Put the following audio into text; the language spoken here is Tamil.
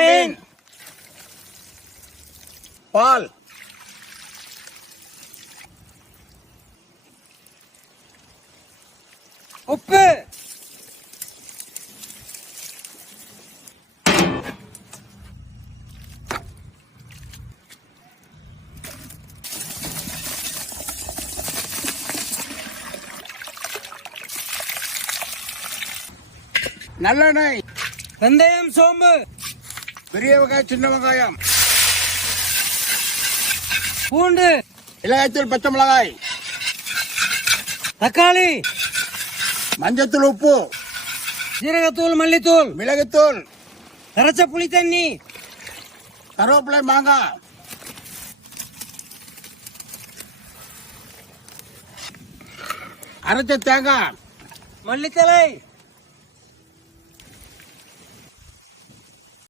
மீன், பால், உப்பு, நல்லெண்ணெய், வெந்தயம், சோம்பு, பெரிய வெங்காயம், சின்ன வெங்காயம், பூண்டு, மிளகாய்த்தூள், பச்சை மிளகாய், தக்காளி, மஞ்சத்தூள், உப்பு, ஜீரகத்தூள், மல்லித்தூள், மிளகுத்தூள், கரைச்ச புளி தண்ணி, கருவேப்பிலை, மாங்காய், அரைச்ச தேங்காய், மல்லித்தலை,